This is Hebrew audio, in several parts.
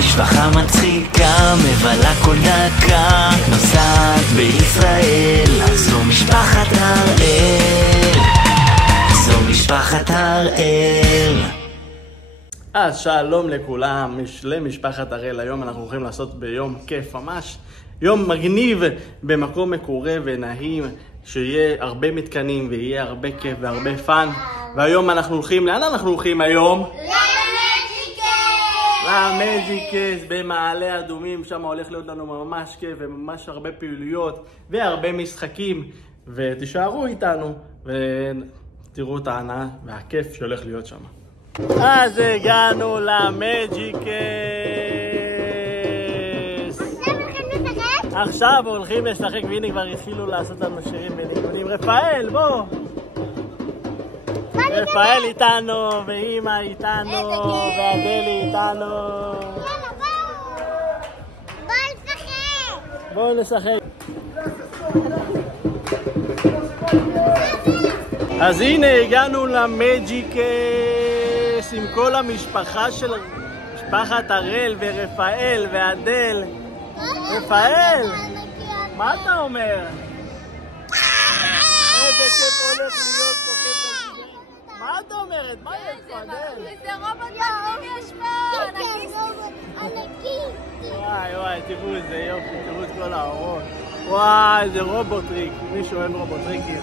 משפחה מצחיקה, מבלה כל דקה, נוסעת בישראל, זו משפחת הראל, זו משפחת הראל. אז שלום לכולם, למשפחת הראל. היום אנחנו הולכים לעשות ביום כיף ממש, יום מגניב במקום מקורה ונעים, שיהיה הרבה מתקנים ויהיה הרבה כיף והרבה פאן. והיום אנחנו הולכים, לאן אנחנו הולכים היום? למג'יקס במעלה אדומים. שם הולך להיות לנו ממש כיף וממש הרבה פעילויות והרבה משחקים, ותישארו איתנו ותראו את ההנאה והכיף שהולך להיות שם. אז הגענו למג'יקס. עכשיו הולכים לשחק, והנה כבר התחילו לעשות לנו שירים וניגונים. רפאל, בוא. רפאל איתנו, ואמא איתנו, ואדלי איתנו. בואו נשחק. אז הנה הגענו למג'יקס עם כל המשפחה של משפחת הראל ורפאל ואדל. רפאל, מה אתה אומר? איזה כיף הולך להיות פה כיף. מה את אומרת? מה יש פה, אדל? זה רובוט מקסים יש פה, ענקי. וואי, תראו איזה יופי, תראו את כל האורות. וואי, זה רובוטריק, מישהו אוהב רובוטריקים.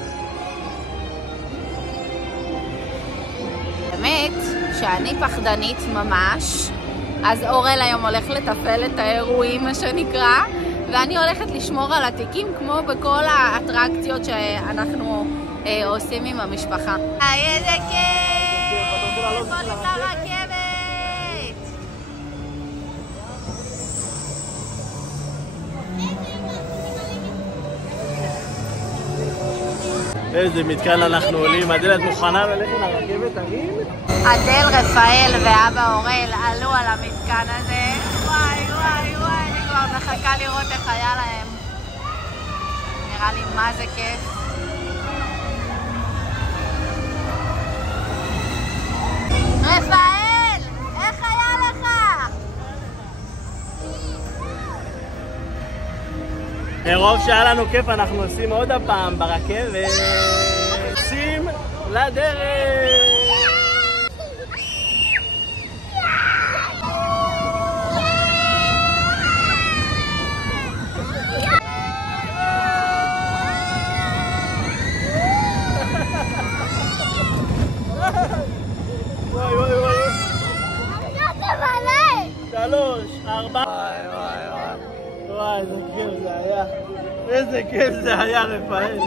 באמת שאני פחדנית ממש, אז אורל היום הולך לטפל את האירועים, מה שנקרא, ואני הולכת לשמור על התיקים כמו בכל האטרקציות שאנחנו עושים עם המשפחה. איזה כיף! עולים לרכבת! איזה מתקן אנחנו עולים. אדל, את מוכנה ללכת לרכבת הרים? אדל, רפאל ואבא אורל עלו על המתקן הזה. וואי, אני כבר מחכה לראות איך היה להם. נראה לי מה זה כיף. רפאל, איך היה לך? מרוב שהיה לנו כיף אנחנו עושים עוד הפעם ברכבת. עושים לדרך. שלוש, ארבע. וואי, איזה כיף זה היה. איזה כיף זה היה, רפאל.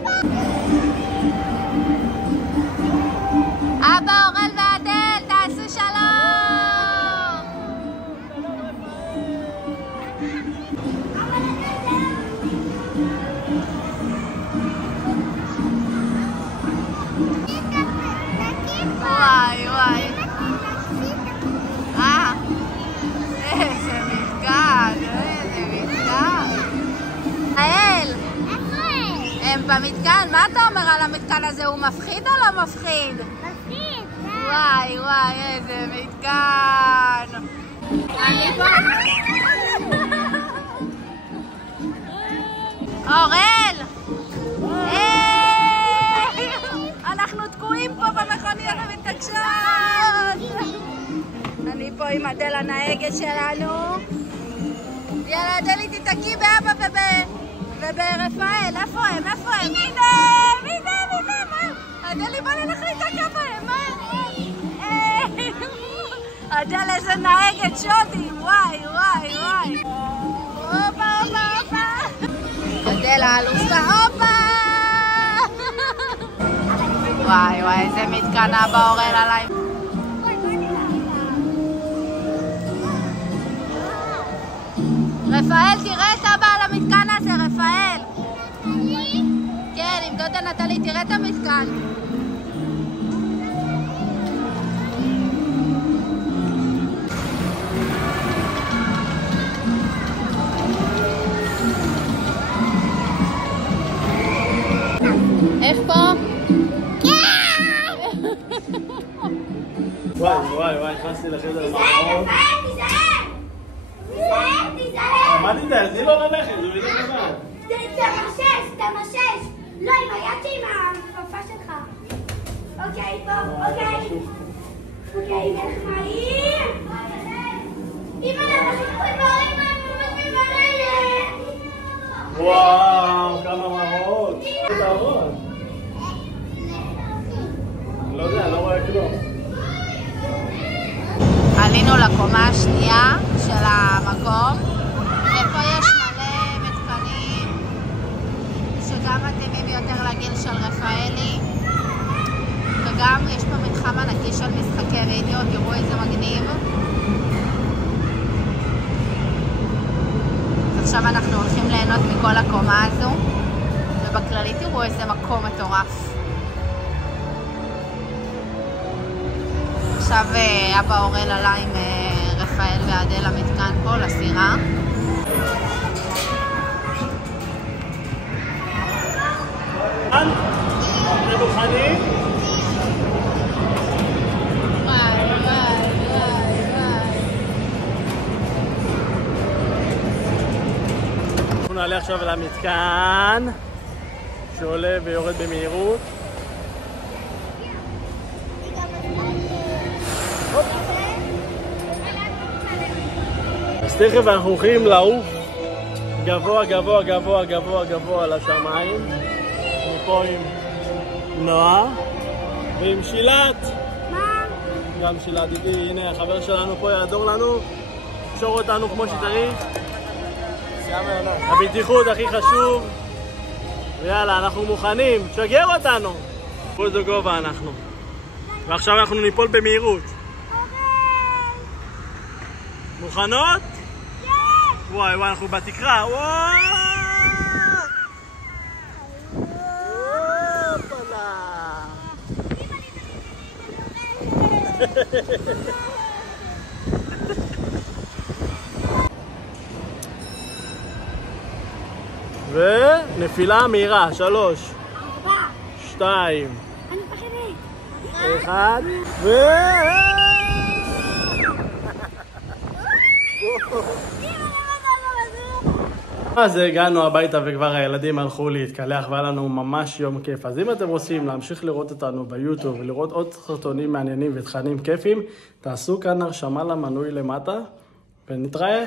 אבא, אורל ואדל, תעשו שלום. וואי. איזה מתקן. האל, הם במתקן, מה אתה אומר על המתקן הזה? הוא מפחיד או לא מפחיד? מפחיד, וואי, איזה מתקן. אורל! אנחנו תקועים פה במכוניות המתקשות. אני פה עם אדל הנהגת שלנו. יאללה, אדלי, תתקי באבא וברפאל. איפה הם? הנה! אדלי, בוא נלך להתקע בהם. אדל, איזה נהגת שוטים. וואי. הופה. אדל האלופה, הופה. וואי, איזה מתקן אבא אורל עליי. רפאל, תראה את אבא על המתקן הזה, רפאל. כן, עם דודה נטלי, תראה את המתקן. איך פה? וואי, נכנסתי לחדר מערות. תיזהר. מה תיזהר? תני לו ללכת, הוא ילך לבד. תמשש. לא, עם היד שעם הכפפה שלך. אוקיי, בוא, אוקיי. אוקיי, נלך מהיר. אמא, אנחנו חברים, אנחנו ברגל. וואו, כמה מראות. לא יודע, לא רואה כלום. עלינו לקומה השנייה של המקום, ופה יש מלא מתקנים שגם מתאימים יותר לגיל של רפאלי, וגם יש פה מתחם ענקי של משחקי וידאו, תראו איזה מגניב. עכשיו אנחנו הולכים ליהנות מכל הקומה הזו, ובכללי תראו איזה מקום מטורף. עכשיו אבא אורל עלה עם רפאל ועדל למתקן פה, לסירה. אתם מוכנים? אנחנו נעלה עכשיו למתקן שעולה ויורד במהירות. אז תכף אנחנו הולכים לעוף גבוה גבוה גבוה גבוה גבוה על השמיים. אני פה עם נועה ועם שילת. מה? גם שילת איתי, הנה החבר שלנו פה יעזור לנו, שור אותנו כמו שצריך. הבטיחות הכי חשוב. ויאללה, אנחנו מוכנים, שגר אותנו. פה איזה גובה אנחנו. ועכשיו אנחנו ניפול במהירות. מוכנות? כן! וואי וואי, אנחנו בתקרה, וואי! ונפילה מהירה, 3, 2, אני מפחדת. 1, אז הגענו הביתה וכבר הילדים הלכו להתקלח והיה לנו ממש יום כיף. אז אם אתם רוצים להמשיך לראות אותנו ביוטיוב ולראות עוד סרטונים מעניינים ותכנים כיפים, תעשו כאן הרשמה למנוי למטה ונתראה.